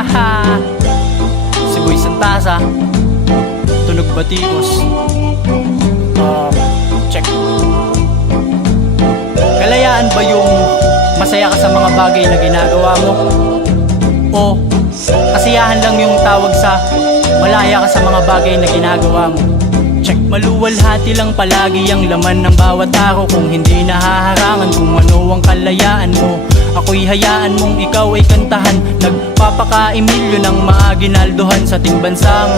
Si Boy Santasa, Tunog Batikos. Check. Kalayaan ba yung masaya ka sa mga bagay na ginagawa mo? O kasiyahan lang yung tawag sa malaya ka sa mga bagay na ginagawa mo? Check. Maluwalhati lang palagi ang laman ng bawat araw. Kung hindi nahaharangan kung ano ang kalayaan mo, ako'y hayaan mong ikaw ay kantahan. Nagpapakaimilyo ng maaginaldohan sa ating bansang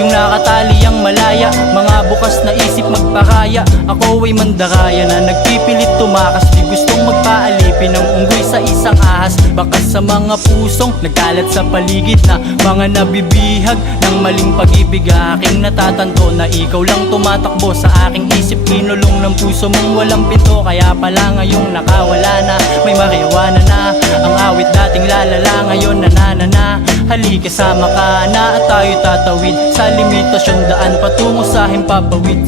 yung nakatali ang malaya. Mga bukas na isip magpakaya, ako ay mandaraya na nagpipilit tumakas. Di gustong magpaalipin ng unggoy sa isang ahas. Bakas sa mga pusong nagkalat sa paligid na mga nabibihag ng maling pag-ibig. Aking natatanto na ikaw lang tumatakbo sa aking isip. Kinulong ng puso mong walang pinto, kaya pala ngayong nakawala na. May mariwana na ang awit dating lalala, ngayon nanana. Halika sama ka na at tayo tatawid sa limitasyon, daan patungo sa himpapawid.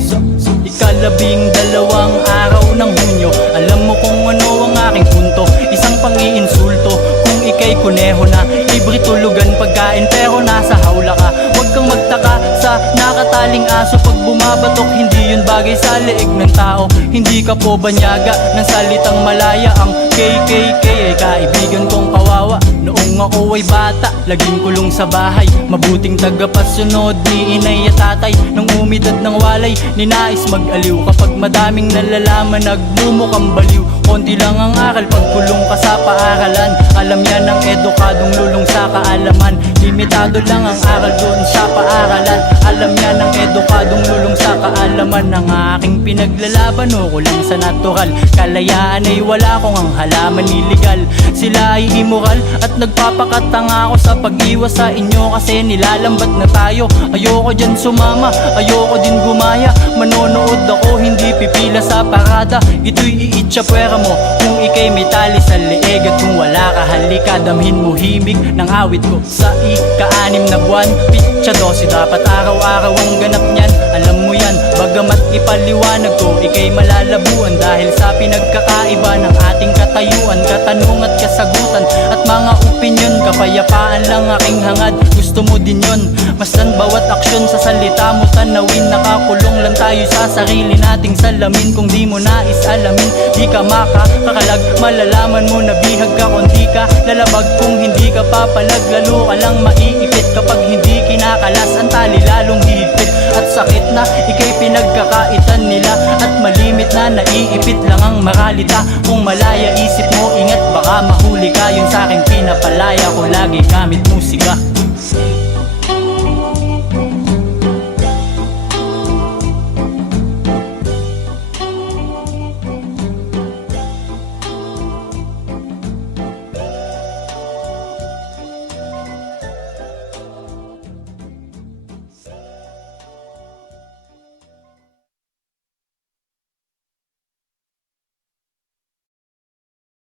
Ikalabing-dalawang araw ng Hunyo, alam mo kung ano ang aking punto. Isang pang-iinsulto kung ika'y kuneho na libre tulugan pagkain pero nasa hawla ka. Huwag kang magtaka sa nakataling aso pag bumabatok, hindi yun bagay sa leeg ng tao. Hindi ka po banyaga ng salitang malaya. Ang KKK ay kaibigan kong kawawa. Noong ako ay bata, laging kulong sa bahay. Mabuting tagapasunod ni inay at tatay. Nung umidad ng walay, ninais mag-aliw. Kapag madaming nalalaman, nagmumukhang baliw. Konti lang ang aral pag kulong ka sa paaralan. Alam yan ng edukadong lulong sa kaalaman. Limitado lang ang aral doon sa paaralan. Alam yan ng edukadong lulong sa kaalaman. Ang aking pinaglalaban o kulang sa natural. Kalayaan ay wala kung ang halaman iligal. Sila ay immoral at nagpapakatanga ako sa pag-iwas sa inyo kasi nilalambat na tayo. Ayoko dyan sumama, ayoko din gumaya. Manonood ako, hindi pipila sa parada. Ito'y iitsa pwera mo kung ikay may tali sa leeg. At kung wala ka, halika, damhin mo himig ng awit ko sa ika-6 na buwan. Pitsa 12, dapat araw-araw ang ganap niyan. Alam mo yan, bagamat ipaliwanag ko, ikay malalabuan dahil sa pinagkakaiba ng ating katayuan, katanong at kasagutan at mga opinyon. Kapayapaan lang aking hangad, gusto mo din yon. Masdan bawat aksyon sa salita mo tanawin. Nakakulong lang tayo sa sarili nating salamin. Kung di mo nais alamin, di ka makakakalag. Malalaman mo na bihag ka kung di ka lalabag. Kung hindi ka papalag, lalo ka lang maiipit. Kapag hindi kinakalas ang tali, lalong higpit. At sakit na ikay pinagkakaitan nila at malimit na naiipit lang ang maralita. Kung malaya isip mo, ingat baka mahuli ka. Yun sa'king pinapalaya ko, lagi gamit musika.